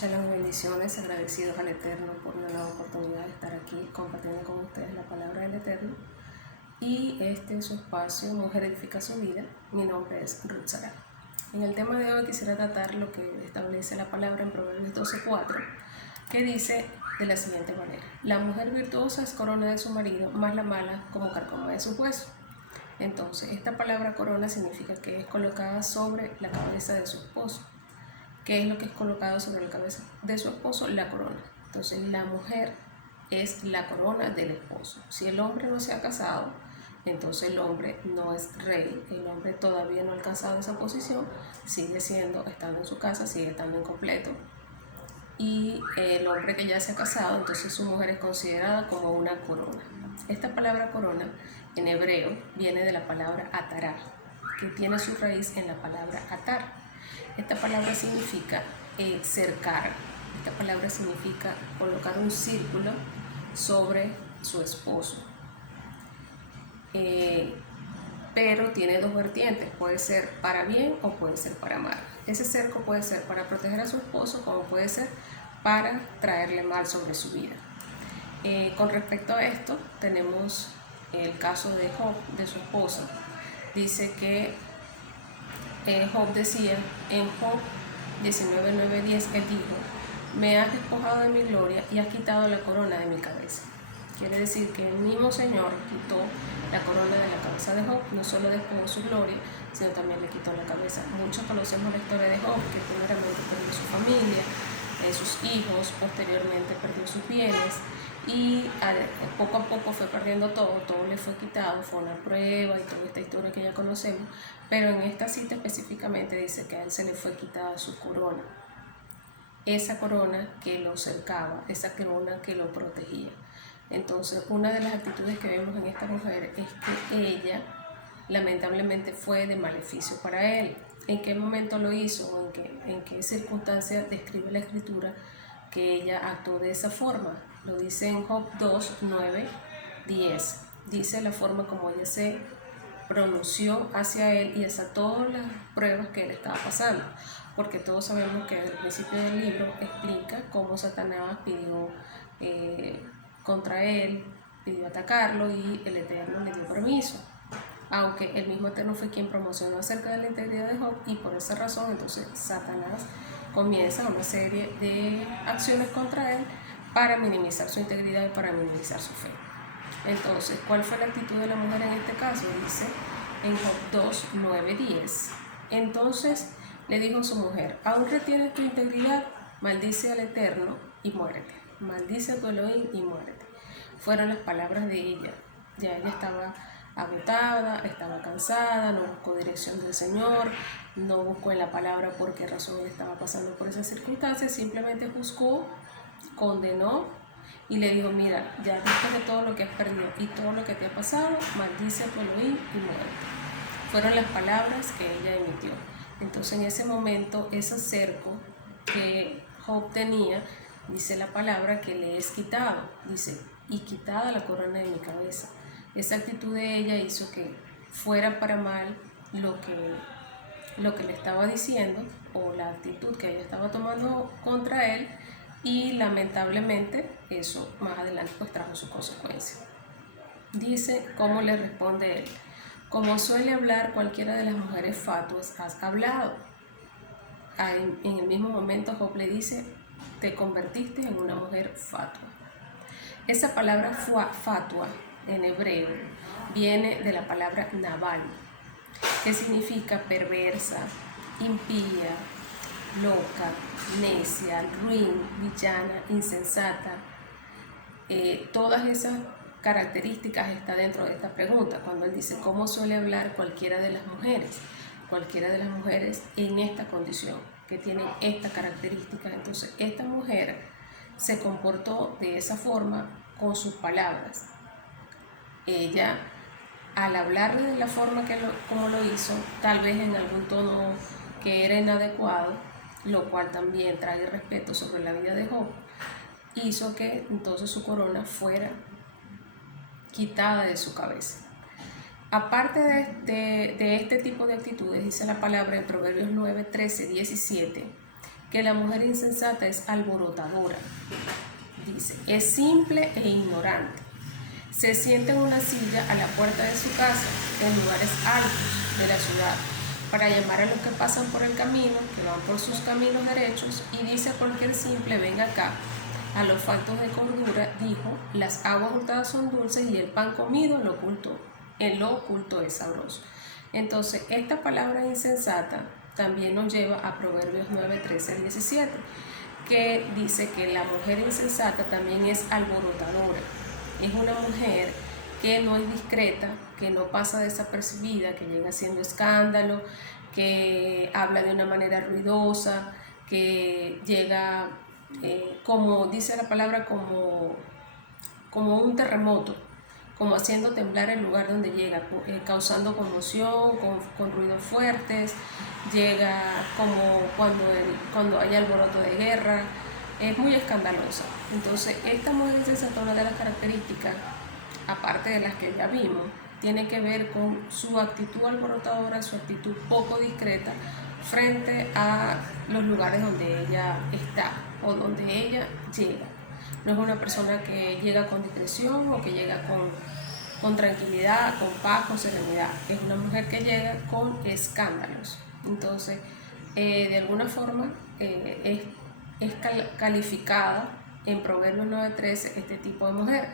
Shalom, bendiciones, agradecidos al Eterno por una nueva oportunidad de estar aquí compartiendo con ustedes la palabra del Eterno. Y este es su espacio, Mujer Edifica su Vida. Mi nombre es Ruth Sarah. En el tema de hoy quisiera tratar lo que establece la palabra en Proverbios 12:4, que dice de la siguiente manera: la mujer virtuosa es corona de su marido, más la mala como carcoma de su hueso. Entonces, esta palabra corona significa que es colocada sobre la cabeza de su esposo. ¿Qué es lo que es colocado sobre la cabeza de su esposo? La corona. Entonces la mujer es la corona del esposo. Si el hombre no se ha casado, entonces el hombre no es rey, el hombre todavía no ha alcanzado esa posición, sigue estando en su casa, sigue estando incompleto. Y el hombre que ya se ha casado, entonces su mujer es considerada como una corona. Esta palabra corona en hebreo viene de la palabra atará, que tiene su raíz en la palabra atar. Esta palabra significa cercar. Esta palabra significa colocar un círculo sobre su esposo. Pero tiene dos vertientes, puede ser para bien o puede ser para mal. Ese cerco puede ser para proteger a su esposo, como puede ser para traerle mal sobre su vida. Con respecto a esto, tenemos el caso de Job, de su esposa. Dice que Job decía en Job 19:9-10, él dijo: me has despojado de mi gloria y has quitado la corona de mi cabeza. Quiere decir que el mismo Señor quitó la corona de la cabeza de Job, no solo despojó su gloria, sino también le quitó la cabeza. Muchos conocemos la historia de Job, que primeramente perdió su familia, sus hijos, posteriormente perdió sus bienes, y poco a poco fue perdiendo todo le fue quitado, fue una prueba y toda esta historia que ya conocemos, pero en esta cita específicamente dice que a él se le fue quitada su corona, esa corona que lo cercaba, esa corona que lo protegía. Entonces, una de las actitudes que vemos en esta mujer es que ella lamentablemente fue de maleficio para él. ¿En qué momento lo hizo o en qué circunstancia describe la escritura que ella actuó de esa forma? Lo dice en Job 2:9-10. Dice la forma como ella se pronunció hacia él y hacia todas las pruebas que él estaba pasando, porque todos sabemos que al principio del libro explica cómo Satanás pidió contra él, pidió atacarlo y el Eterno le dio permiso, aunque el mismo Eterno fue quien promocionó acerca de la integridad de Job, y por esa razón entonces Satanás comienza una serie de acciones contra él para minimizar su integridad y para minimizar su fe. Entonces, ¿cuál fue la actitud de la mujer en este caso? Dice en Job 2:9-10. Entonces le dijo a su mujer: aún retienes tu integridad, maldice al Eterno y muérete. Maldice a tu Elohim y muérete. Fueron las palabras de ella. Ya ella estaba agotada, estaba cansada, no buscó dirección del Señor, no buscó en la palabra por qué razón él estaba pasando por esas circunstancias, simplemente juzgó, condenó y le dijo: mira, ya después de todo lo que has perdido y todo lo que te ha pasado, maldice a tu Elohim y muérete. Fueron las palabras que ella emitió. Entonces en ese momento, ese cerco que Job tenía, dice la palabra que le es quitado, dice: y quitada la corona de mi cabeza. Esa actitud de ella hizo que fuera para mal lo que le estaba diciendo, o la actitud que ella estaba tomando contra él, y lamentablemente eso más adelante pues trajo su consecuencia. Dice cómo le responde él: como suele hablar cualquiera de las mujeres fatuas, has hablado. En el mismo momento Job le dice: te convertiste en una mujer fatua. Esa palabra fatua en hebreo viene de la palabra naval, que significa perversa, impía, loca, necia, ruin, villana, insensata. Todas esas características están dentro de esta pregunta, cuando él dice cómo suele hablar cualquiera de las mujeres en esta condición, que tienen esta característica. Entonces esta mujer se comportó de esa forma con sus palabras. Ella, al hablar de la forma como lo hizo, tal vez en algún tono que era inadecuado, lo cual también trae respeto sobre la vida de Job, hizo que entonces su corona fuera quitada de su cabeza. Aparte de este tipo de actitudes, dice la palabra en Proverbios 9:13-17, que la mujer insensata es alborotadora. Dice, es simple e ignorante. Se sienta en una silla a la puerta de su casa, en lugares altos de la ciudad, para llamar a los que pasan por el camino, que van por sus caminos derechos, y dice a cualquier simple, ven acá. A los faltos de cordura dijo, las aguas hurtadas son dulces y el pan comido en lo oculto es sabroso. Entonces, esta palabra insensata también nos lleva a Proverbios 9, 13 al 17, que dice que la mujer insensata también es alborotadora. Es una mujer que no es discreta, que no pasa desapercibida, que llega haciendo escándalo, que habla de una manera ruidosa, que llega, como dice la palabra, como un terremoto, como haciendo temblar el lugar donde llega, causando conmoción, con ruidos fuertes, llega como cuando hay alboroto de guerra, es muy escandalosa. Entonces, esta mujer insensata, una de las características, aparte de las que ya vimos, tiene que ver con su actitud alborotadora, su actitud poco discreta frente a los lugares donde ella está o donde ella llega. No es una persona que llega con discreción o que llega con tranquilidad, con paz, con serenidad. Es una mujer que llega con escándalos. Entonces, de alguna forma, es calificada en Proverbios 9:13 este tipo de mujer.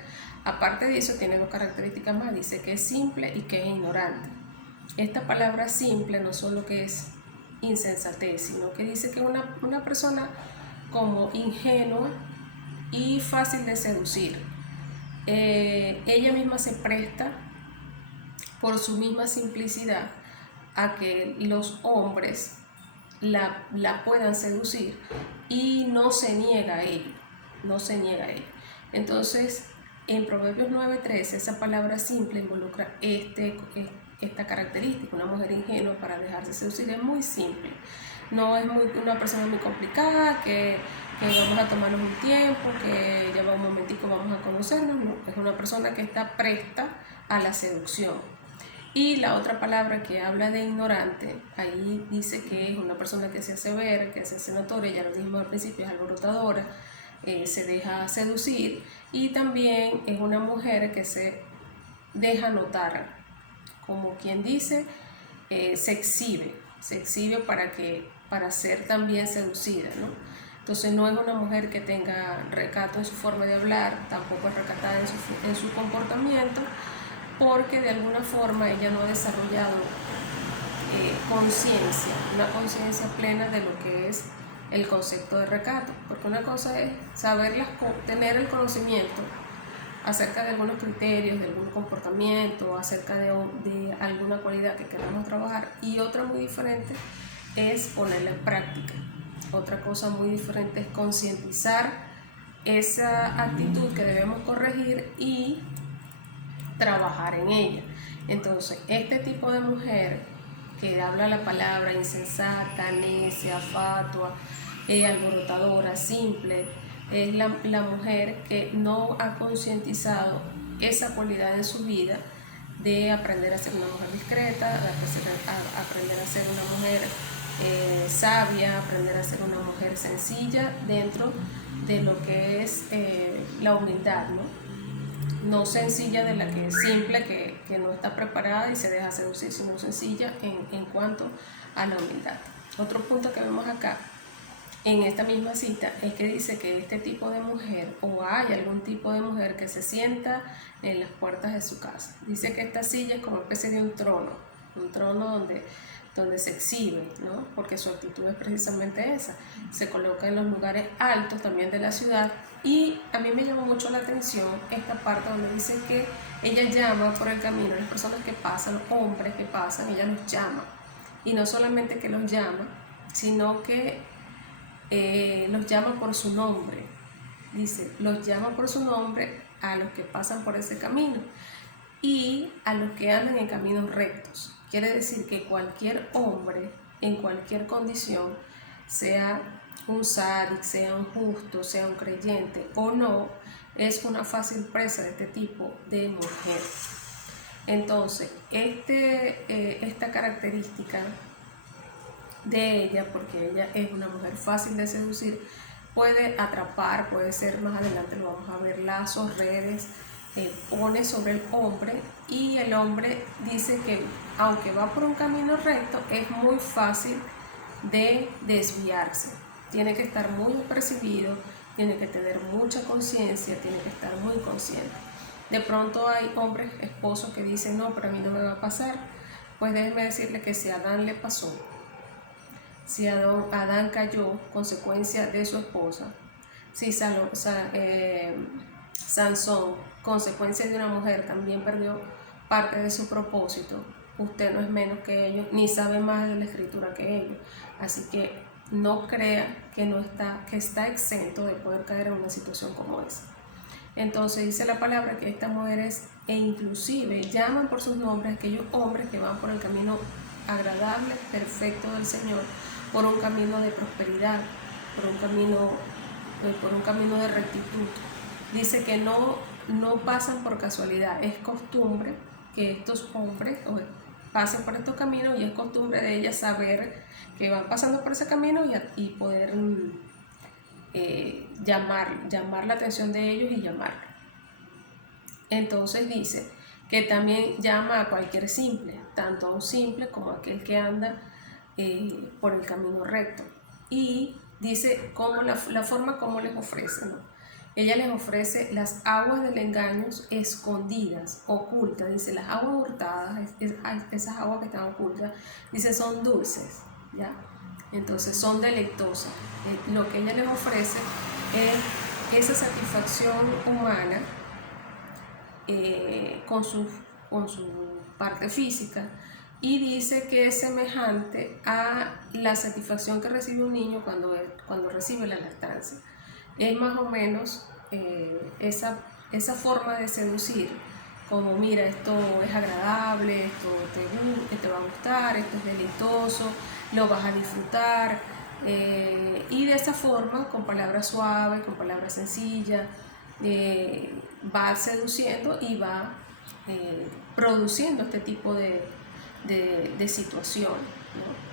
Aparte de eso, tiene dos características más. Dice que es simple y que es ignorante. Esta palabra simple no solo que es insensatez, sino que dice que es una persona como ingenua y fácil de seducir. Ella misma se presta por su misma simplicidad a que los hombres la puedan seducir y no se niega a ello, Entonces, en Proverbios 9:13, esa palabra simple involucra esta característica. Una mujer ingenua para dejarse seducir es muy simple. No es una persona muy complicada, que vamos a tomarnos un tiempo, que ya va un momentico, vamos a conocernos. No, es una persona que está presta a la seducción. Y la otra palabra que habla de ignorante, ahí dice que es una persona que se hace ver, que se hace notoria, ya lo dijimos al principio, es alborotadora, se deja seducir, y también es una mujer que se deja notar, como quien dice, se exhibe para ser también seducida, ¿no? Entonces no es una mujer que tenga recato en su forma de hablar, tampoco es recatada en su comportamiento, porque de alguna forma ella no ha desarrollado una conciencia plena de lo que es el concepto de recato, porque una cosa es tener el conocimiento acerca de algunos criterios, de algún comportamiento, acerca de alguna cualidad que queramos trabajar, y otra muy diferente es ponerla en práctica. Otra cosa muy diferente es concientizar esa actitud que debemos corregir y trabajar en ella. Entonces, este tipo de mujer que habla la palabra insensata, necia, fatua, alborotadora, simple, es la mujer que no ha concientizado esa cualidad en su vida de aprender a ser una mujer discreta, de aprender a ser una mujer sabia, aprender a ser una mujer sencilla dentro de lo que es la humildad, ¿no? No sencilla de la que es simple, que no está preparada y se deja seducir, sino sencilla en cuanto a la humildad. Otro punto que vemos acá en esta misma cita es que dice que este tipo de mujer, o hay algún tipo de mujer que se sienta en las puertas de su casa. Dice que esta silla es como una especie de un trono donde se exhibe, ¿no? Porque su actitud es precisamente esa. Se coloca en los lugares altos también de la ciudad, y a mí me llamó mucho la atención esta parte donde dice que ella llama por el camino a las personas que pasan, los hombres que pasan, ella los llama. Y no solamente que los llama, sino que los llama por su nombre. Dice, los llama por su nombre a los que pasan por ese camino y a los que andan en caminos rectos. Quiere decir que cualquier hombre, en cualquier condición, sea un sádic, sea un justo, sea un creyente o no, es una fácil presa de este tipo de mujer. Entonces, esta característica de ella, porque ella es una mujer fácil de seducir, puede atrapar, puede ser, más adelante lo vamos a ver, lazos, redes, pone sobre el hombre, y el hombre dice que aunque va por un camino recto, es muy fácil de desviarse. Tiene que estar muy apercibido, tiene que tener mucha conciencia, tiene que estar muy consciente. De pronto hay hombres, esposos, que dicen, no, pero a mí no me va a pasar. Pues déjenme decirle que si a Adán le pasó, si Adán cayó consecuencia de su esposa, si Sansón, consecuencia de una mujer, también perdió parte de su propósito, usted no es menos que ellos, ni sabe más de la escritura que ellos. Así que no crea que está exento de poder caer en una situación como esa. Entonces dice la palabra que estas mujeres, e inclusive llaman por sus nombres a aquellos hombres que van por el camino agradable, perfecto del Señor, por un camino de prosperidad, por un camino de rectitud. Dice que no pasan por casualidad, es costumbre que estos hombres pasen por estos caminos, y es costumbre de ellas saber que van pasando por ese camino y poder llamar la atención de ellos y llamarlo. Entonces dice que también llama a cualquier simple, tanto a un simple como a aquel que anda por el camino recto. Y dice cómo la forma como les ofrece, ¿no? Ella les ofrece las aguas del engaño escondidas, ocultas. Dice, las aguas hurtadas, esas aguas que están ocultas, dice, son dulces, ¿ya? Entonces son deleitosas. Lo que ella les ofrece es esa satisfacción humana con su parte física, y dice que es semejante a la satisfacción que recibe un niño cuando recibe la lactancia. Es más o menos esa forma de seducir, como mira, esto es agradable, esto te va a gustar, esto es deleitoso, lo vas a disfrutar, y de esa forma, con palabras suaves, con palabras sencillas, va seduciendo y va produciendo este tipo de situación, ¿no?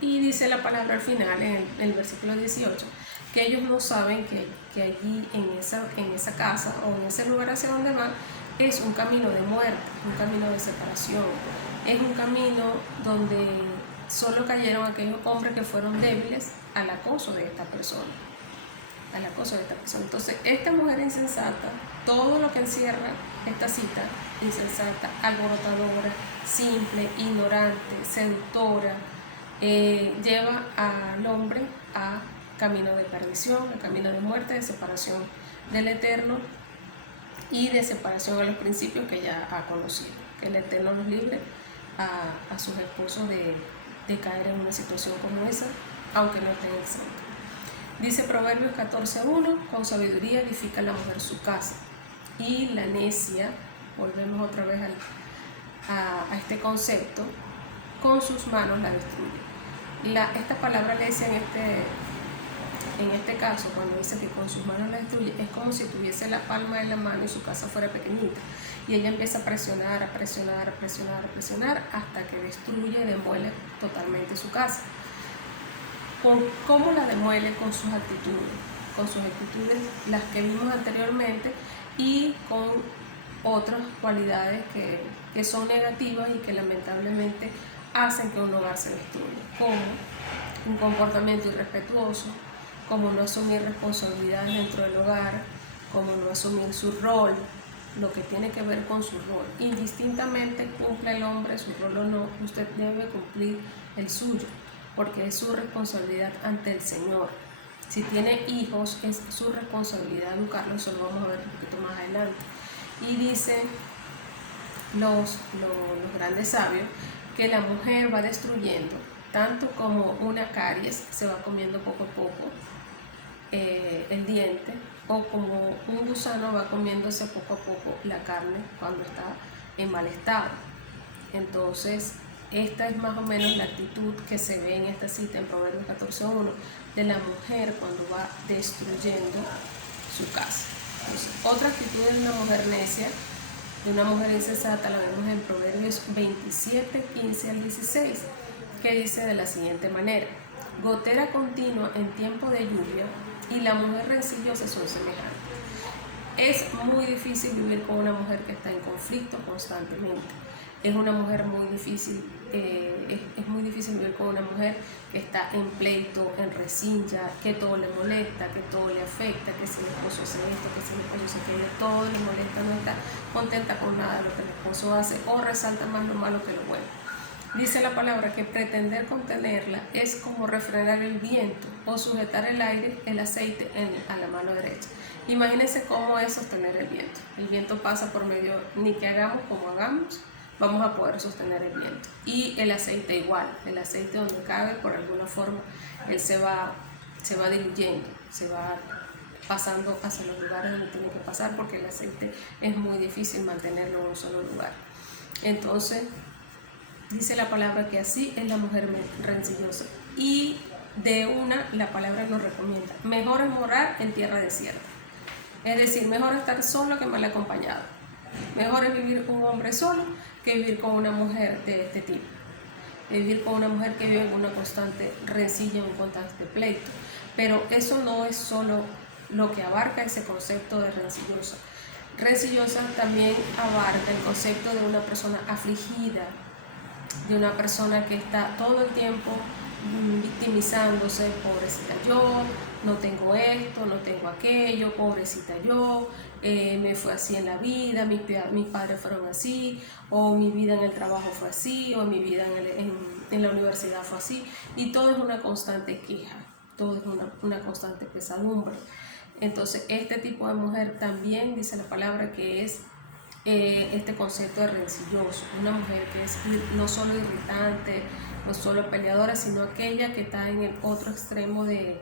Y dice la palabra al final, en el versículo 18, que ellos no saben que allí en esa casa o en ese lugar hacia donde van es un camino de muerte, un camino de separación, es un camino donde solo cayeron aquellos hombres que fueron débiles al acoso de esta persona. Entonces, esta mujer insensata, todo lo que encierra esta cita, insensata, alborotadora, simple, ignorante, seductora, lleva al hombre a camino de perdición, a camino de muerte, de separación del Eterno y de separación a los principios que ya ha conocido. Que el Eterno nos libre a sus esposos de caer en una situación como esa, aunque no estén exentos. Dice Proverbios 14:1, con sabiduría edifica la mujer su casa, y la necia, volvemos otra vez a este concepto, con sus manos la destruye. Esta palabra necia en este caso, cuando dice que con sus manos la destruye, es como si tuviese la palma de la mano y su casa fuera pequeñita, y ella empieza a presionar, hasta que destruye y demuele totalmente su casa. ¿Cómo la demuele? Con sus actitudes, las que vimos anteriormente, y con otras cualidades que son negativas y que lamentablemente hacen que un hogar se destruya, como un comportamiento irrespetuoso, como no asumir responsabilidades dentro del hogar, como no asumir su rol, lo que tiene que ver con su rol. Indistintamente cumpla el hombre su rol o no, usted debe cumplir el suyo, porque es su responsabilidad ante el Señor. Si tiene hijos, es su responsabilidad educarlos, eso lo vamos a ver un poquito más adelante. Y dicen los grandes sabios que la mujer va destruyendo, tanto como una caries se va comiendo poco a poco el diente, o como un gusano va comiéndose poco a poco la carne cuando está en mal estado. Entonces, esta es más o menos la actitud que se ve en esta cita en Proverbios 14:1 de la mujer cuando va destruyendo su casa. Entonces, otra actitud de una mujer necia, de una mujer insensata, la vemos en Proverbios 27:15 al 16. que dice de la siguiente manera: gotera continua en tiempo de lluvia y la mujer rencillosa son semejantes. Es muy difícil vivir con una mujer que está en conflicto constantemente. Es una mujer muy difícil, es muy difícil vivir con una mujer que está en pleito, en rencilla, que todo le molesta, que todo le afecta, que si el esposo hace esto, que si el esposo hace aquello, todo le molesta, no está contenta con nada de lo que el esposo hace o resalta más lo malo que lo bueno. Dice la palabra que pretender contenerla es como refrenar el viento o sujetar el aire, el aceite a la mano derecha. Imagínense cómo es sostener el viento. El viento pasa por medio, ni que hagamos como hagamos, vamos a poder sostener el viento. Y el aceite igual, el aceite donde cabe, por alguna forma, él se va diluyendo, se va pasando hacia los lugares donde tiene que pasar, porque el aceite es muy difícil mantenerlo en un solo lugar. Entonces, dice la palabra que así es la mujer rencillosa. Y de una, la palabra nos recomienda: mejor es morar en tierra desierta. Es decir, mejor estar solo que mal acompañado. Mejor es vivir con un hombre solo que vivir con una mujer de este tipo. Vivir con una mujer que vive en una constante rencilla, un constante pleito. Pero eso no es solo lo que abarca ese concepto de rencillosa. Rencillosa también abarca el concepto de una persona afligida, de una persona que está todo el tiempo victimizándose: pobrecita yo, no tengo esto, no tengo aquello, pobrecita yo, me fue así en la vida, mis padres fueron así, o mi vida en el trabajo fue así, o mi vida en la universidad fue así, y todo es una constante queja, todo es una constante pesadumbre. Entonces, este tipo de mujer también dice la palabra que es este concepto de rencilloso, una mujer que es no solo irritante, no solo peleadora, sino aquella que está en el otro extremo de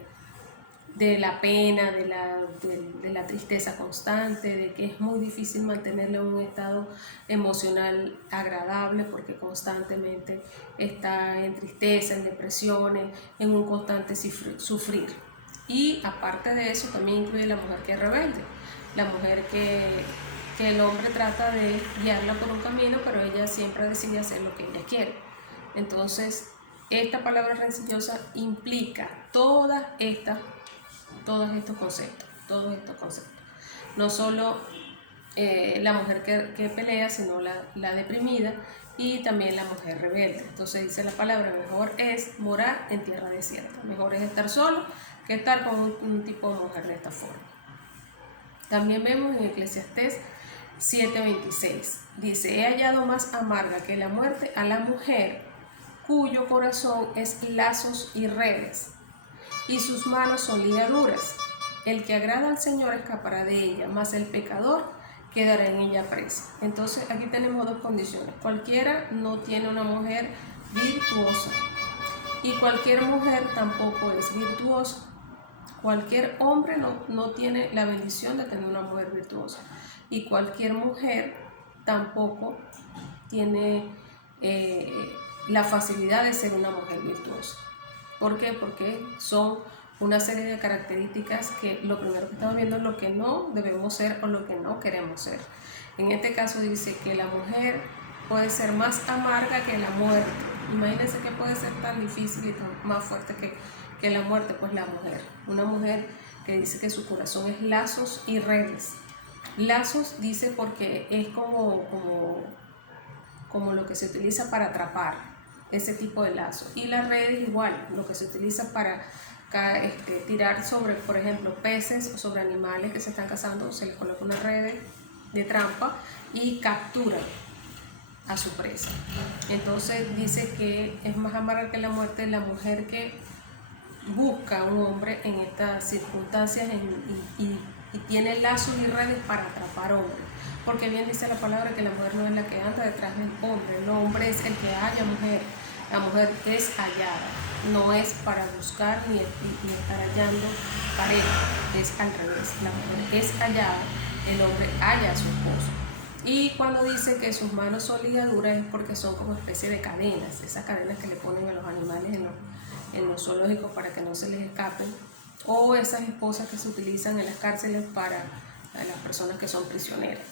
la pena, de la tristeza constante, de que es muy difícil mantenerle en un estado emocional agradable, porque constantemente está en tristeza, en depresiones, en un constante sufrir. Y aparte de eso, también incluye la mujer que es rebelde, la mujer que el hombre trata de guiarla por un camino, pero ella siempre decide hacer lo que ella quiere. Entonces, esta palabra rencillosa implica todos estos conceptos. No solo la mujer que pelea, sino la deprimida, y también la mujer rebelde. Entonces dice la palabra: mejor es morar en tierra desierta. Mejor es estar solo que estar con un tipo de mujer de esta forma. También vemos en Eclesiastés 7:26, dice: he hallado más amarga que la muerte a la mujer cuyo corazón es lazos y redes, y sus manos son ligaduras. El que agrada al Señor escapará de ella, mas el pecador quedará en ella presa. Entonces aquí tenemos dos condiciones: cualquiera no tiene una mujer virtuosa, y cualquier mujer tampoco es virtuosa. Cualquier hombre no tiene la bendición de tener una mujer virtuosa, y cualquier mujer tampoco tiene la facilidad de ser una mujer virtuosa. ¿Por qué? Porque son una serie de características que lo primero que estamos viendo es lo que no debemos ser o lo que no queremos ser. En este caso dice que la mujer puede ser más amarga que la muerte. Imagínense que puede ser tan difícil y tan más fuerte que la muerte. Pues la mujer, una mujer que dice que su corazón es lazos y redes. Lazos dice porque es como lo que se utiliza para atrapar, ese tipo de lazo. Y la red es igual, lo que se utiliza para tirar sobre, por ejemplo, peces o sobre animales que se están cazando. Se les coloca una red de trampa y capturan a su presa. Entonces dice que es más amarga que la muerte la mujer que busca a un hombre en estas circunstancias y tiene lazos y redes para atrapar hombres. Porque bien dice la palabra que la mujer no es la que anda detrás del hombre, el hombre es el que halla mujer. La mujer es hallada, no es para buscar ni estar hallando pareja, es al revés. La mujer es hallada, el hombre halla a su esposo. Y cuando dice que sus manos son ligaduras es porque son como especie de cadenas, esas cadenas que le ponen a los animales en los zoológicos para que no se les escapen, o esas esposas que se utilizan en las cárceles para las personas que son prisioneras.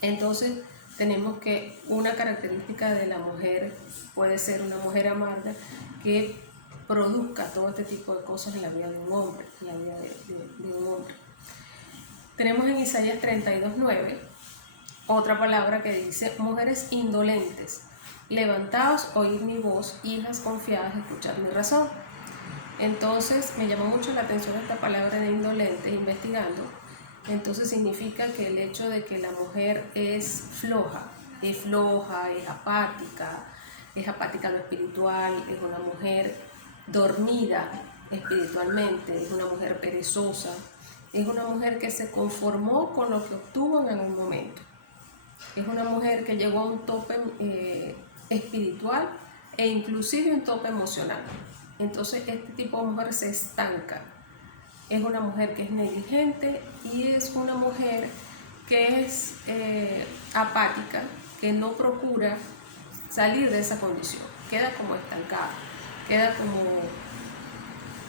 Entonces tenemos que una característica de la mujer puede ser una mujer amarga que produzca todo este tipo de cosas en la vida de un hombre, en la vida de un hombre. Tenemos en Isaías 32:9 otra palabra que dice: mujeres indolentes, levantaos, oíd mi voz, hijas confiadas, escuchad mi razón. Entonces me llamó mucho la atención esta palabra de indolente, investigando. Entonces significa que el hecho de que la mujer es floja, es apática en lo espiritual, es una mujer dormida espiritualmente, es una mujer perezosa, es una mujer que se conformó con lo que obtuvo en algún momento, es una mujer que llegó a un tope espiritual e inclusive un tope emocional. Entonces este tipo de mujer se estanca, es una mujer que es negligente y es una mujer que es apática, que no procura salir de esa condición, queda como estancada, queda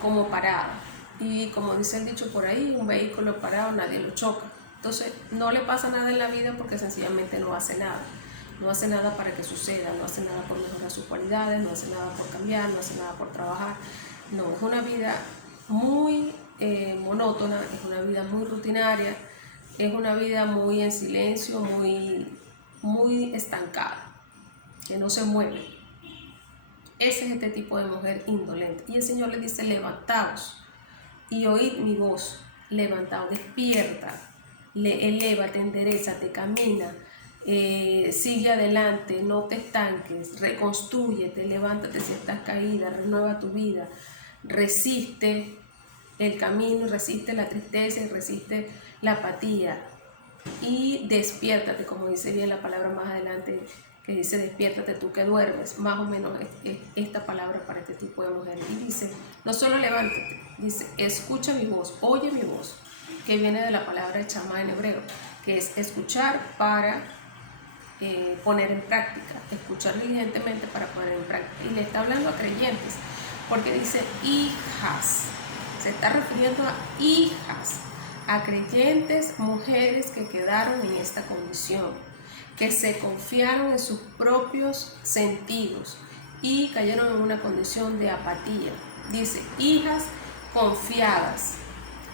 como parada. Y como dice el dicho por ahí, un vehículo parado nadie lo choca. Entonces no le pasa nada en la vida porque sencillamente no hace nada. No hace nada para que suceda, no hace nada por mejorar sus cualidades, no hace nada por cambiar, no hace nada por trabajar. No, es una vida muy monótona, es una vida muy rutinaria, es una vida muy en silencio, muy estancada, que no se mueve. Ese es este tipo de mujer indolente. Y el Señor le dice: levantaos y oíd mi voz, levantaos, despierta, elévate, enderezate, camina, sigue adelante, no te estanques, reconstrúyete, levántate si estás caída, renueva tu vida, resiste el camino, resiste la tristeza y resiste la apatía y despiértate, como dice bien la palabra más adelante, que dice: despiértate tú que duermes. Más o menos es esta palabra para este tipo de mujeres. Y dice, no solo levántate, dice: escucha mi voz, oye mi voz, que viene de la palabra chamá en hebreo, que es escuchar para poner en práctica, escuchar diligentemente para poner en práctica. Y le está hablando a creyentes, porque dice hijas, se está refiriendo a hijas, a creyentes, mujeres que quedaron en esta condición, que se confiaron en sus propios sentidos y cayeron en una condición de apatía. Dice hijas confiadas,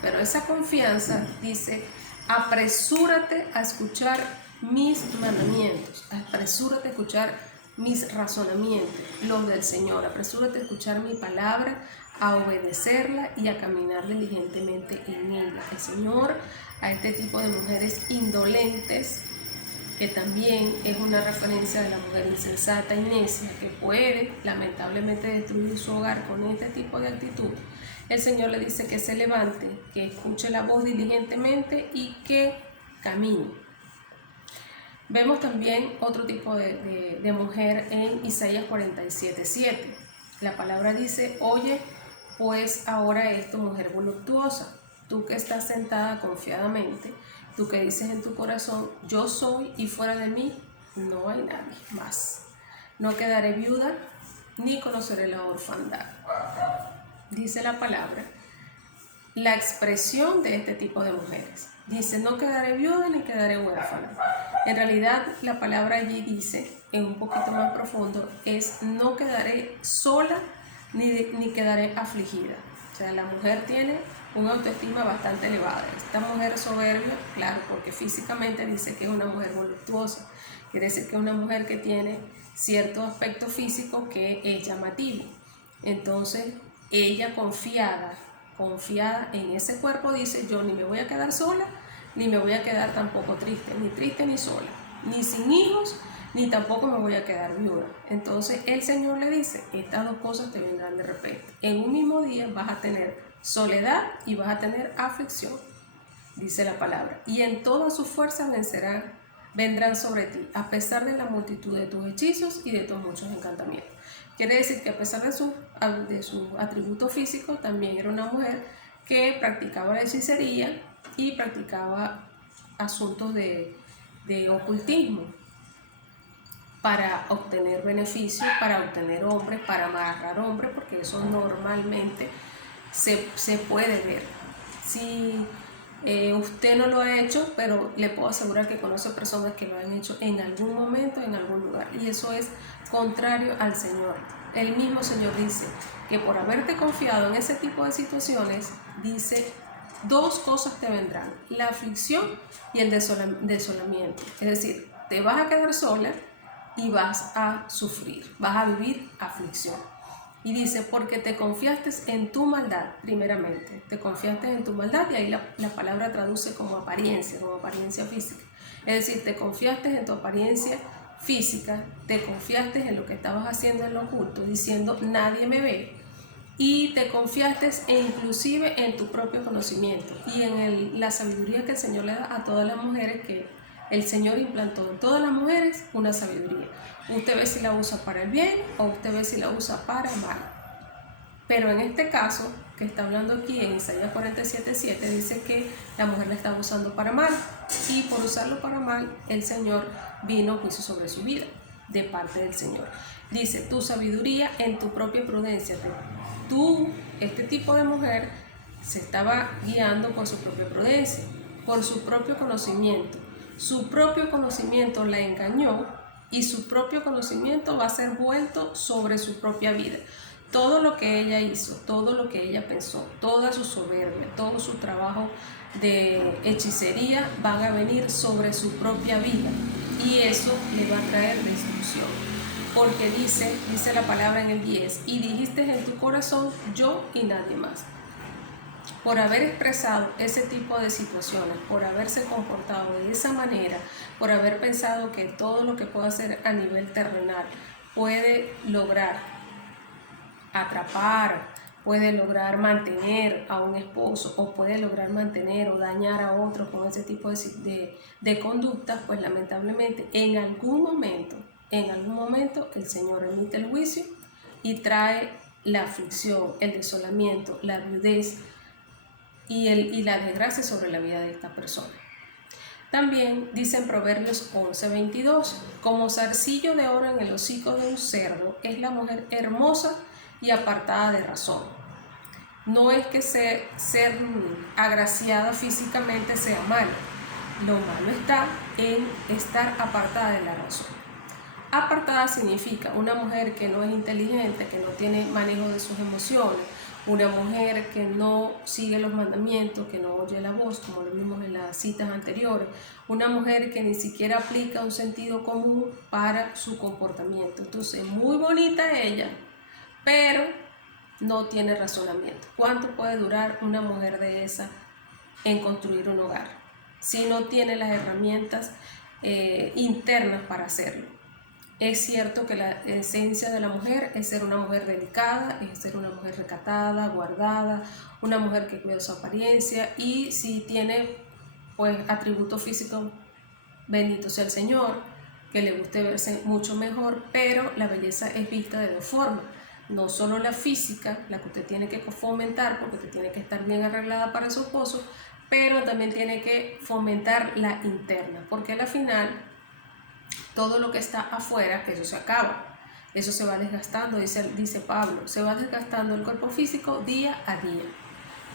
pero esa confianza dice: apresúrate a escuchar mis mandamientos, apresúrate a escuchar mis razonamientos, los del Señor, apresúrate a escuchar mi palabra, a obedecerla y a caminar diligentemente en ella. El Señor a este tipo de mujeres indolentes, que también es una referencia de la mujer insensata y necia, que puede lamentablemente destruir su hogar con este tipo de actitud, el Señor le dice que se levante, que escuche la voz diligentemente y que camine. Vemos también otro tipo de mujer en Isaías 47:7. La palabra dice: oye pues ahora esto, mujer voluptuosa, tú que estás sentada confiadamente, tú que dices en tu corazón: yo soy y fuera de mí no hay nadie más. No quedaré viuda ni conoceré la orfandad. Dice la palabra, la expresión de este tipo de mujeres. Dice: no quedaré viuda ni quedaré huérfana. En realidad la palabra allí dice, en un poquito más profundo, es: no quedaré sola ni quedaré afligida. O sea, la mujer tiene una autoestima bastante elevada. Esta mujer soberbia, claro, porque físicamente dice que es una mujer voluptuosa. Quiere decir que es una mujer que tiene cierto aspecto físico que es llamativo. Entonces, ella confiada en ese cuerpo dice: yo ni me voy a quedar sola, ni me voy a quedar tampoco triste ni sola, ni sin hijos, ni tampoco me voy a quedar viuda. Entonces el Señor le dice: estas dos cosas te vendrán de repente. En un mismo día vas a tener soledad y vas a tener aflicción, dice la palabra, y en todas sus fuerzas vendrán sobre ti, a pesar de la multitud de tus hechizos y de tus muchos encantamientos. Quiere decir que a pesar de su atributo físico, también era una mujer que practicaba la hechicería y practicaba asuntos de ocultismo para obtener beneficios, para obtener hombres, para amarrar hombres, porque eso normalmente se puede ver. Si Usted no lo ha hecho, pero le puedo asegurar que conoce personas que lo han hecho en algún momento, en algún lugar. Y eso es contrario al Señor. El mismo Señor dice que por haberte confiado en ese tipo de situaciones, dice, dos cosas te vendrán: la aflicción y el desolamiento. Es decir, te vas a quedar sola y vas a sufrir, vas a vivir aflicción. Y dice, porque te confiaste en tu maldad, primeramente. Te confiaste en tu maldad, y ahí la palabra traduce como apariencia física. Es decir, te confiaste en tu apariencia física, te confiaste en lo que estabas haciendo en lo oculto, diciendo, nadie me ve. Y te confiaste inclusive en tu propio conocimiento y en la sabiduría que el Señor le da a todas las mujeres, que el Señor implantó en todas las mujeres una sabiduría. Usted ve si la usa para el bien o usted ve si la usa para el mal. Pero en este caso, que está hablando aquí en Isaías 47:7, dice que la mujer la estaba usando para mal, y por usarlo para mal, el Señor vino juicio sobre su vida, de parte del Señor. Dice, tu sabiduría en tu propia prudencia. Tú, este tipo de mujer, se estaba guiando por su propia prudencia, por su propio conocimiento. Su propio conocimiento la engañó, y su propio conocimiento va a ser vuelto sobre su propia vida. Todo lo que ella hizo, todo lo que ella pensó, toda su soberbia, todo su trabajo de hechicería van a venir sobre su propia vida, y eso le va a traer destrucción. Porque dice la palabra en el 10, y dijiste en tu corazón, yo y nadie más. Por haber expresado ese tipo de situaciones, por haberse comportado de esa manera, por haber pensado que todo lo que puede hacer a nivel terrenal puede lograr atrapar, puede lograr mantener a un esposo, o puede lograr mantener o dañar a otros con ese tipo de conductas, pues lamentablemente en algún momento el Señor emite el juicio y trae la aflicción, el desolamiento, la viudez y la desgracia sobre la vida de esta persona. También dice en Proverbios 11:22, como zarcillo de oro en el hocico de un cerdo es la mujer hermosa y apartada de razón. No es que ser agraciada físicamente sea malo. Lo malo está en estar apartada de la razón. Apartada significa una mujer que no es inteligente, que no tiene manejo de sus emociones, una mujer que no sigue los mandamientos, que no oye la voz, como lo vimos en las citas anteriores, una mujer que ni siquiera aplica un sentido común para su comportamiento. Entonces, muy bonita ella, pero no tiene razonamiento. ¿Cuánto puede durar una mujer de esa en construir un hogar si no tiene las herramientas internas para hacerlo? Es cierto que la esencia de la mujer es ser una mujer delicada, es ser una mujer recatada, guardada, una mujer que cuida su apariencia, y si tiene pues atributos físicos, bendito sea el Señor, que le guste verse mucho mejor, pero la belleza es vista de dos formas. No solo la física, la que usted tiene que fomentar, porque usted tiene que estar bien arreglada para su esposo, pero también tiene que fomentar la interna, porque al final todo lo que está afuera, eso se acaba, eso se va desgastando, dice Pablo, se va desgastando el cuerpo físico día a día.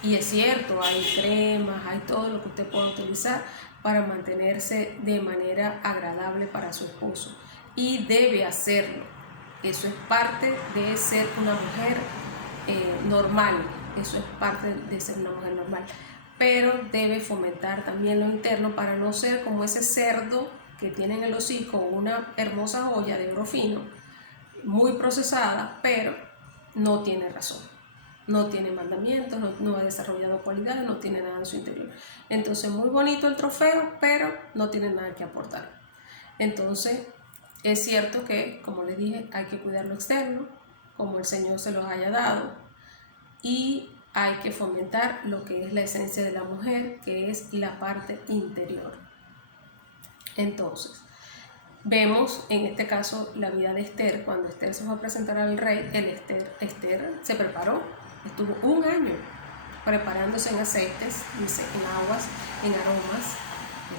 Y es cierto, hay cremas, hay todo lo que usted puede utilizar para mantenerse de manera agradable para su esposo, y debe hacerlo. Eso es parte de ser una mujer normal, eso es parte de ser una mujer normal, pero debe fomentar también lo interno para no ser como ese cerdo que tiene en el hocico una hermosa joya de oro fino, muy procesada, pero no tiene razón, no tiene mandamientos, no ha desarrollado cualidades, no tiene nada en su interior. Entonces, muy bonito el trofeo, pero no tiene nada que aportar. Entonces, es cierto que, como les dije, hay que cuidar lo externo, como el Señor se los haya dado, y hay que fomentar lo que es la esencia de la mujer, que es la parte interior. Entonces, vemos en este caso la vida de Esther. Cuando Esther se fue a presentar al rey, Esther se preparó, estuvo un año preparándose en aceites, en aguas, en aromas,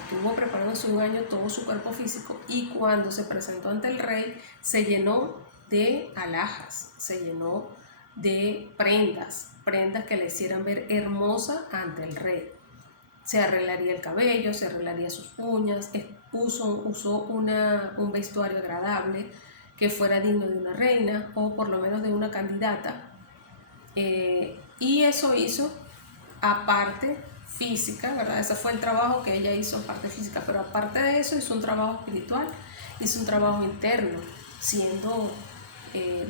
estuvo preparándose un año todo su cuerpo físico, y cuando se presentó ante el rey se llenó de alhajas, se llenó de prendas que le hicieran ver hermosa ante el rey. se arreglaría el cabello, se arreglaría sus uñas, usó un vestuario agradable que fuera digno de una reina o por lo menos de una candidata. Y eso hizo aparte física, ¿verdad? Ese fue el trabajo que ella hizo, parte física, pero aparte de eso hizo un trabajo espiritual, hizo un trabajo interno, siendo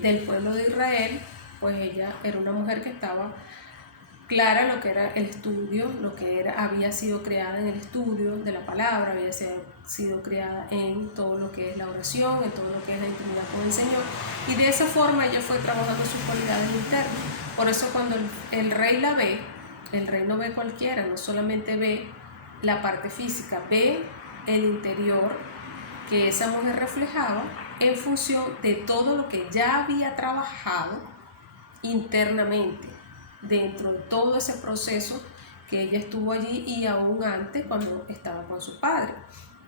del pueblo de Israel, pues ella era una mujer que estaba clara lo que era el estudio, lo que era, había sido creada en el estudio de la palabra, había sido creada en todo lo que es la oración, en todo lo que es la intimidad con el Señor, y de esa forma ella fue trabajando sus cualidades internas. Por eso cuando el rey la ve, el rey no ve cualquiera, no solamente ve la parte física, ve el interior que esa mujer reflejaba en función de todo lo que ya había trabajado internamente, dentro de todo ese proceso que ella estuvo allí y aún antes cuando estaba con su padre.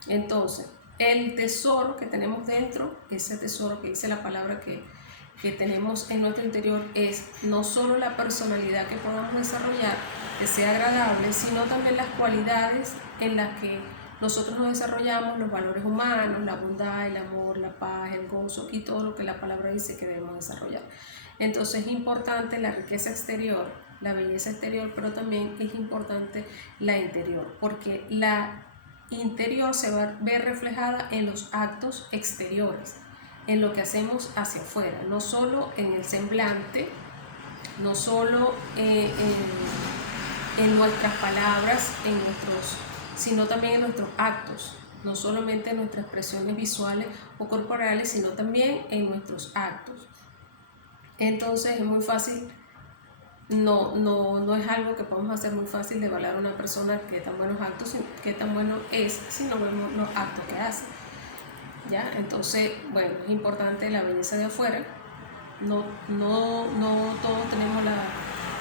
Entonces, el tesoro que tenemos dentro, ese tesoro que dice la palabra que tenemos en nuestro interior, es no solo la personalidad que podamos desarrollar, que sea agradable, sino también las cualidades en las que nosotros nos desarrollamos, los valores humanos, la bondad, el amor, la paz, el gozo y todo lo que la palabra dice que debemos desarrollar. Entonces es importante la riqueza exterior, la belleza exterior, pero también es importante la interior, porque la interior se va a ver reflejada en los actos exteriores, en lo que hacemos hacia afuera, no solo en el semblante, no solo en nuestras palabras, sino también en nuestros actos, no solamente en nuestras expresiones visuales o corporales, sino también en nuestros actos. Entonces es muy fácil, no es algo que podemos hacer muy fácil de evaluar a una persona qué tan buenos actos, qué tan bueno es si no vemos los actos que hace. ¿Ya? Entonces, bueno, es importante la belleza de afuera. No todos tenemos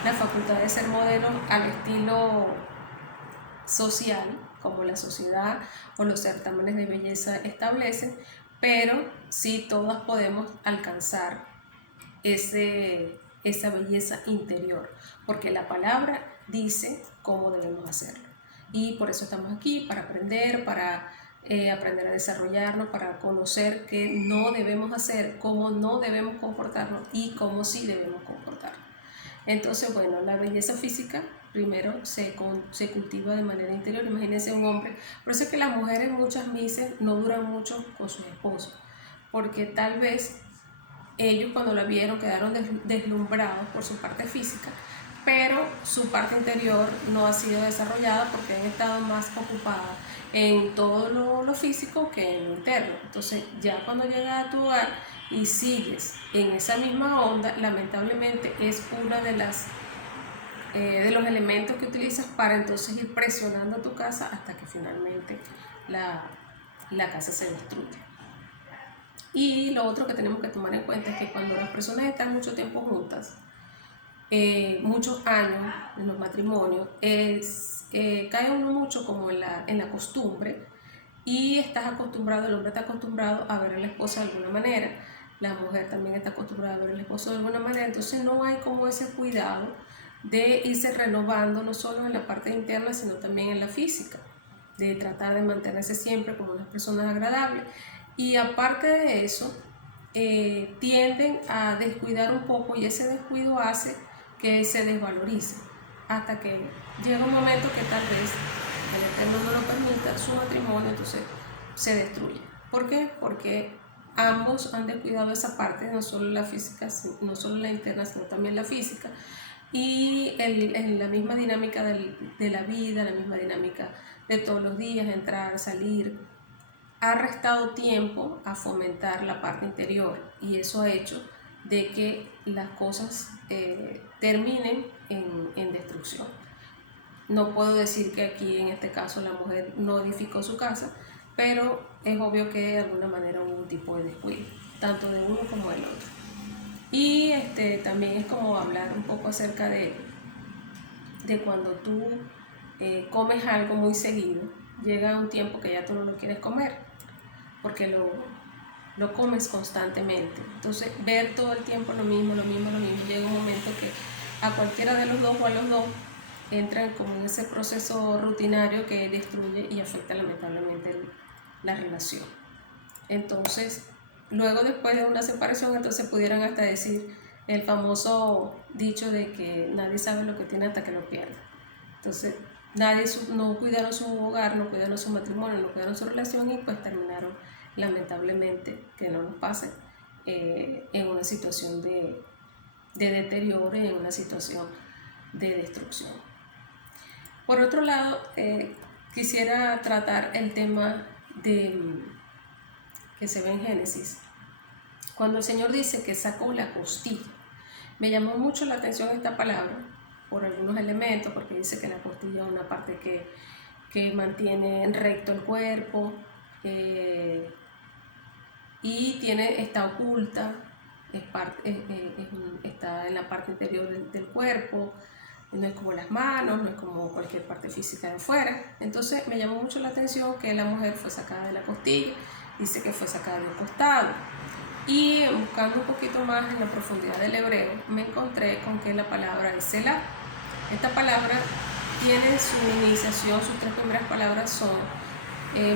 la facultad de ser modelos al estilo social, como la sociedad o los certámenes de belleza establecen, pero sí todas podemos alcanzar esa belleza interior, porque la palabra dice cómo debemos hacerlo. Y por eso estamos aquí, para aprender, para aprender a desarrollarnos, para conocer qué no debemos hacer, cómo no debemos comportarnos y cómo sí debemos comportarnos. Entonces, bueno, la belleza física primero se cultiva de manera interior. Imagínense un hombre, por eso es que las mujeres, muchas veces no duran mucho con sus esposos, porque tal vez ellos cuando la vieron quedaron deslumbrados por su parte física, pero su parte interior no ha sido desarrollada porque han estado más ocupadas en todo lo físico que en lo interno. Entonces ya cuando llegas a tu hogar y sigues en esa misma onda, lamentablemente es una de los elementos que utilizas para entonces ir presionando tu casa hasta que finalmente la casa se destruye. Y lo otro que tenemos que tomar en cuenta es que cuando las personas están mucho tiempo juntas, muchos años en los matrimonios, cae uno mucho como en la costumbre y estás acostumbrado, el hombre está acostumbrado a ver a la esposa de alguna manera, la mujer también está acostumbrada a ver al esposo de alguna manera, entonces no hay como ese cuidado de irse renovando no solo en la parte interna sino también en la física, de tratar de mantenerse siempre como unas personas agradables. Y aparte de eso, tienden a descuidar un poco y ese descuido hace que se desvalorice hasta que llega un momento que tal vez el Eterno no lo permita, su matrimonio entonces se destruye. ¿Por qué? Porque ambos han descuidado esa parte, no solo la física, no solo la interna, sino también la física. Y en la misma dinámica de la vida, la misma dinámica de todos los días, entrar, salir, ha restado tiempo a fomentar la parte interior y eso ha hecho de que las cosas terminen en destrucción. No puedo decir que aquí en este caso la mujer no edificó su casa, pero es obvio que de alguna manera hubo un tipo de descuido, tanto de uno como del otro. Y también es como hablar un poco acerca de cuando tú comes algo muy seguido, llega un tiempo que ya tú no lo quieres comer porque lo comes constantemente. Entonces, ver todo el tiempo lo mismo, llega un momento que a cualquiera de los dos o a los dos entran como en ese proceso rutinario que destruye y afecta lamentablemente la relación. Entonces, luego después de una separación, entonces pudieran hasta decir el famoso dicho de que nadie sabe lo que tiene hasta que lo pierde. Entonces, no cuidaron su hogar, no cuidaron su matrimonio, no cuidaron su relación y pues terminaron lamentablemente, que no nos pase, en una situación de deterioro y en una situación de destrucción. Por otro lado, quisiera tratar el tema que se ve en Génesis, cuando el Señor dice que sacó la costilla. Me llamó mucho la atención esta palabra por algunos elementos, porque dice que la costilla es una parte que mantiene recto el cuerpo y está oculta, está en la parte interior del cuerpo, no es como las manos, no es como cualquier parte física de afuera. Entonces me llamó mucho la atención que la mujer fue sacada de la costilla, dice que fue sacada de un costado. Y buscando un poquito más en la profundidad del hebreo, me encontré con que la palabra es Selah. Esta palabra tiene su iniciación, sus tres primeras palabras son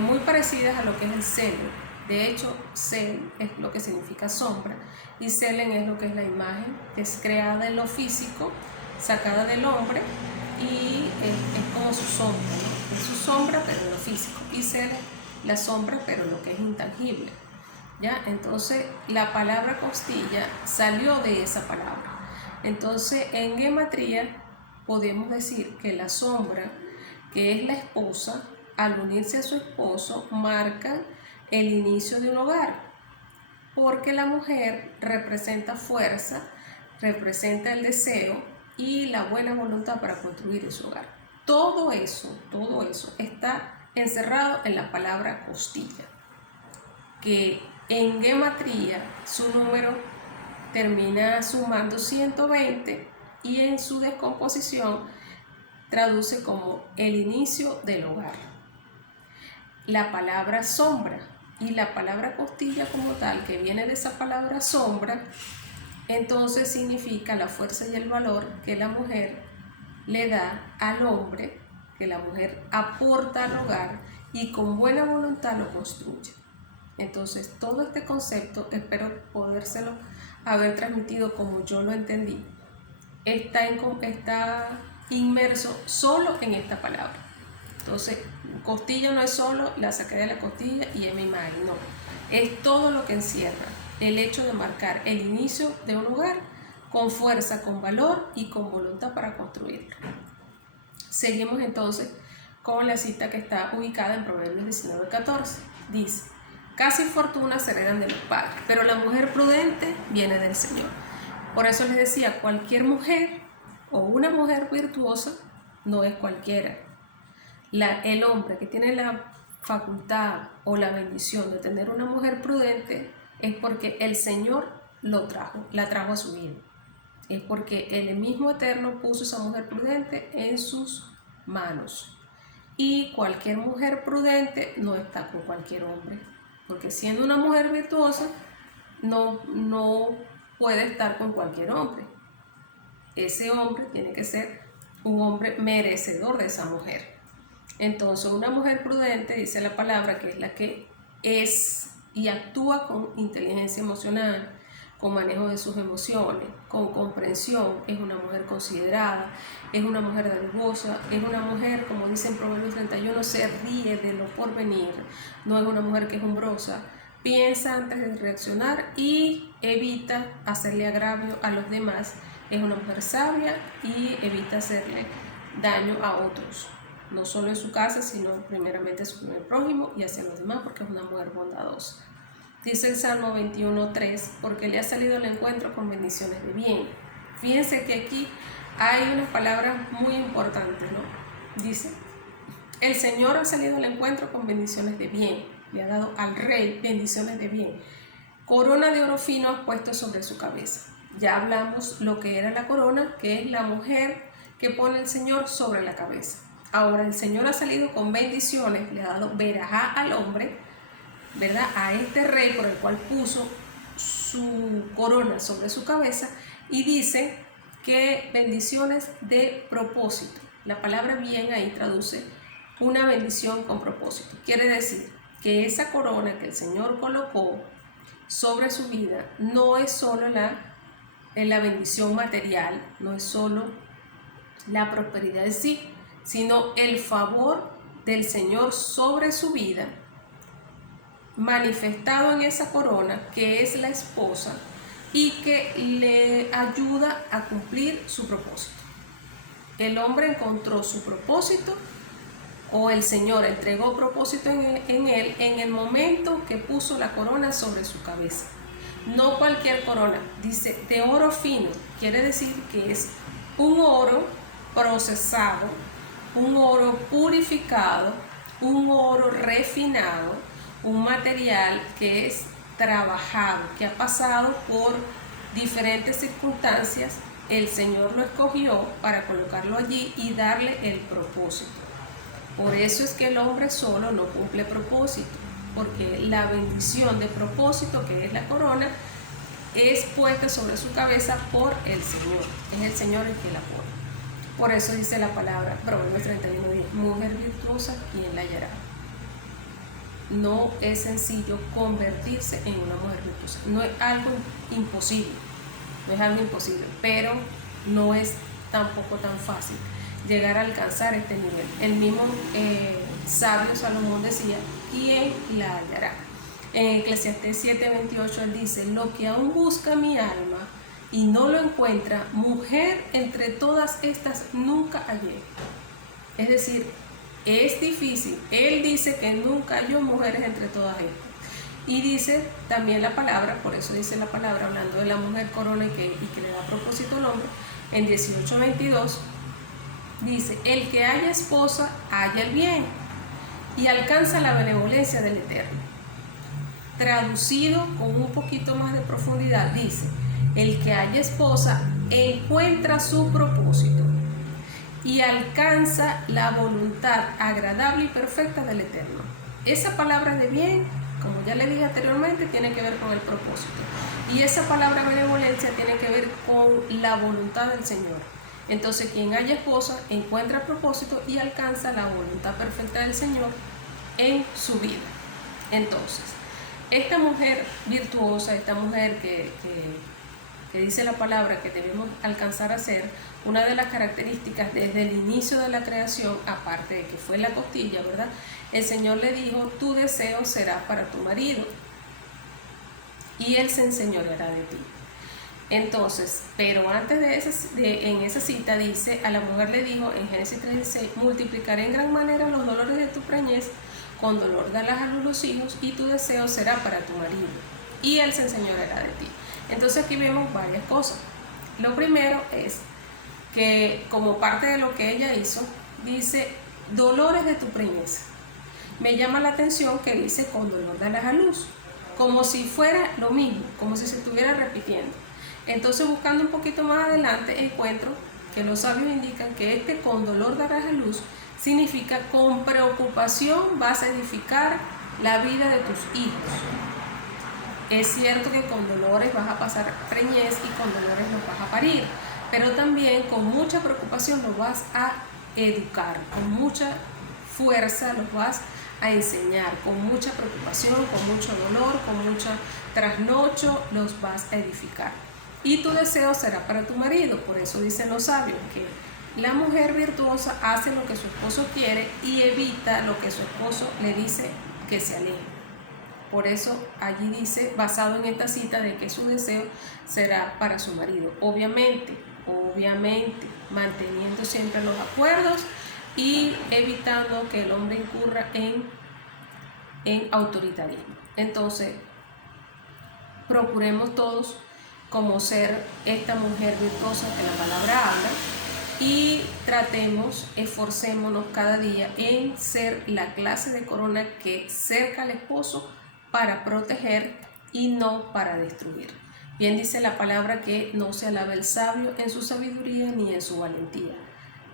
muy parecidas a lo que es el celo. De hecho, Sel es lo que significa sombra y Selen es lo que es la imagen, que es creada en lo físico, sacada del hombre y es como su sombra, ¿no? Es su sombra pero en lo físico, y Selen la sombra pero en lo que es intangible. ¿Ya? Entonces la palabra costilla salió de esa palabra. Entonces en gematría podemos decir que la sombra, que es la esposa, al unirse a su esposo marca el inicio de un hogar, porque la mujer representa fuerza, representa el deseo y la buena voluntad para construir ese hogar. Todo eso está encerrado en la palabra costilla, que en gematría su número termina sumando 120 y en su descomposición traduce como el inicio del hogar. La palabra sombra y la palabra costilla como tal, que viene de esa palabra sombra, entonces significa la fuerza y el valor que la mujer le da al hombre, que la mujer aporta al hogar y con buena voluntad lo construye. Entonces, todo este concepto, espero podérselo haber transmitido como yo lo entendí, está inmerso solo en esta palabra. Entonces, costilla no es solo la saqué de la costilla y es mi imagen, no. Es todo lo que encierra el hecho de marcar el inicio de un hogar con fuerza, con valor y con voluntad para construirlo. Seguimos entonces con la cita que está ubicada en Proverbios 19:14. Dice: casi fortuna se heredan de los padres, pero la mujer prudente viene del Señor. Por eso les decía, cualquier mujer o una mujer virtuosa no es cualquiera. El hombre que tiene la facultad o la bendición de tener una mujer prudente es porque el Señor la trajo a su vida. Es porque el mismo Eterno puso esa mujer prudente en sus manos. Y cualquier mujer prudente no está con cualquier hombre, porque siendo una mujer virtuosa no puede estar con cualquier hombre. Ese hombre tiene que ser un hombre merecedor de esa mujer. Entonces, una mujer prudente, dice la palabra, que es la que es y actúa con inteligencia emocional, con manejo de sus emociones, con comprensión, es una mujer considerada, es una mujer dadivosa, es una mujer, como dice en Proverbios 31, se ríe de lo por venir, no es una mujer quejumbrosa, piensa antes de reaccionar y evita hacerle agravio a los demás, es una mujer sabia y evita hacerle daño a otros, no solo en su casa, sino primeramente a su primer prójimo y hacia los demás, porque es una mujer bondadosa. Dice el Salmo 21:3, porque le ha salido al encuentro con bendiciones de bien. Fíjense que aquí hay unas palabras muy importantes, ¿no? Dice, el Señor ha salido al encuentro con bendiciones de bien, le ha dado al rey bendiciones de bien. Corona de oro fino ha puesto sobre su cabeza. Ya hablamos lo que era la corona, que es la mujer que pone el Señor sobre la cabeza. Ahora el Señor ha salido con bendiciones, le ha dado verajá al hombre, ¿verdad? A este rey por el cual puso su corona sobre su cabeza, y dice que bendiciones de propósito. La palabra bien ahí traduce una bendición con propósito. Quiere decir que esa corona que el Señor colocó sobre su vida no es solo la bendición material, no es solo la prosperidad en sí, sino el favor del Señor sobre su vida, manifestado en esa corona que es la esposa y que le ayuda a cumplir su propósito. El hombre encontró su propósito, o el Señor entregó propósito en él en el momento que puso la corona sobre su cabeza. No cualquier corona, dice de oro fino, quiere decir que es un oro procesado, un oro purificado, un oro refinado, un material que es trabajado, que ha pasado por diferentes circunstancias. El Señor lo escogió para colocarlo allí y darle el propósito. Por eso es que el hombre solo no cumple propósito, porque la bendición de propósito, que es la corona, es puesta sobre su cabeza por el Señor. Es el Señor el que la pone. Por eso dice la palabra, Proverbios 31:10, mujer virtuosa, ¿quién la hallará? No es sencillo convertirse en una mujer virtuosa. No es algo imposible, pero no es tampoco tan fácil llegar a alcanzar este nivel. El mismo sabio Salomón decía, ¿quién la hallará? En Eclesiastés 7:28 él dice, lo que aún busca mi alma y no lo encuentra, mujer entre todas estas nunca hallé. Es decir, es difícil. Él dice que nunca halló mujeres entre todas estas. Y dice también la palabra, por eso dice la palabra, hablando de la mujer corona y que le da propósito al hombre, en 18:22, dice, el que haya esposa, halla el bien y alcanza la benevolencia del Eterno. Traducido con un poquito más de profundidad, dice, el que haya esposa, encuentra su propósito y alcanza la voluntad agradable y perfecta del Eterno. Esa palabra de bien, como ya le dije anteriormente, tiene que ver con el propósito. Y esa palabra benevolencia tiene que ver con la voluntad del Señor. Entonces, quien haya esposa encuentra el propósito y alcanza la voluntad perfecta del Señor en su vida. Entonces, esta mujer virtuosa, esta mujer que dice la palabra que debemos alcanzar a ser, una de las características desde el inicio de la creación, aparte de que fue la costilla, ¿verdad? El Señor le dijo, tu deseo será para tu marido y él se enseñoreará de ti. Entonces, pero antes en esa cita dice, a la mujer le dijo en Génesis 3:16, multiplicaré en gran manera los dolores de tu preñez, con dolor darás a luz los hijos y tu deseo será para tu marido y él se enseñoreará de ti. Entonces aquí vemos varias cosas. Lo primero es que como parte de lo que ella hizo, dice, dolores de tu preñez. Me llama la atención que dice, con dolor darás a luz, como si fuera lo mismo, como si se estuviera repitiendo. Entonces, buscando un poquito más adelante, encuentro que los sabios indican que este con dolor darás a luz significa con preocupación vas a edificar la vida de tus hijos. Es cierto que con dolores vas a pasar preñez y con dolores los vas a parir, pero también con mucha preocupación los vas a educar, con mucha fuerza los vas a enseñar, con mucha preocupación, con mucho dolor, con mucho trasnocho los vas a edificar. Y tu deseo será para tu marido. Por eso dicen los sabios que la mujer virtuosa hace lo que su esposo quiere y evita lo que su esposo le dice que se aleje. Por eso allí dice, basado en esta cita, de que su deseo será para su marido. Obviamente, manteniendo siempre los acuerdos y evitando que el hombre incurra en autoritarismo. Entonces, procuremos todos como ser esta mujer virtuosa que la palabra habla y esforcémonos cada día en ser la clase de corona que cerca al esposo para proteger y no para destruir. Bien dice la palabra que no se alaba el sabio en su sabiduría ni en su valentía.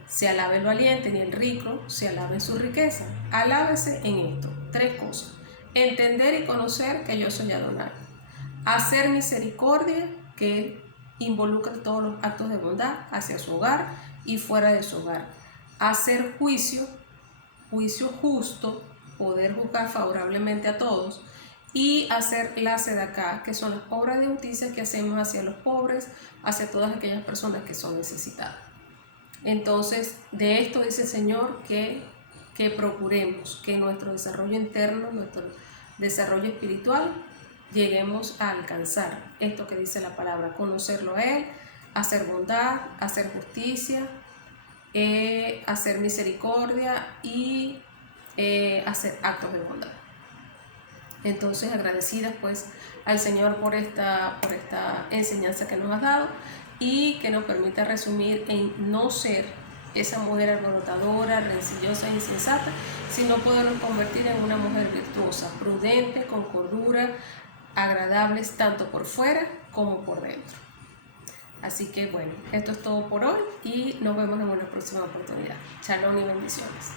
Se alaba el valiente ni el rico, se alaba en su riqueza. Alábese en esto, 3 cosas. Entender y conocer que yo soy Adonai. Hacer misericordia, que involucra todos los actos de bondad hacia su hogar y fuera de su hogar. hacer juicio justo, poder juzgar favorablemente a todos y hacer la sedaká, que son las obras de justicia que hacemos hacia los pobres, hacia todas aquellas personas que son necesitadas. Entonces, de esto dice el Señor que procuremos que nuestro desarrollo interno, nuestro desarrollo espiritual, lleguemos a alcanzar esto que dice la palabra, conocerlo a Él, hacer bondad, hacer justicia, hacer misericordia y hacer actos de bondad. Entonces, agradecidas pues al Señor por esta enseñanza que nos has dado y que nos permite resumir en no ser esa mujer alborotadora, rencillosa e insensata, sino podernos convertir en una mujer virtuosa, prudente, con cordura, agradables tanto por fuera como por dentro. Así que bueno, esto es todo por hoy y nos vemos en una próxima oportunidad. Shalom y bendiciones.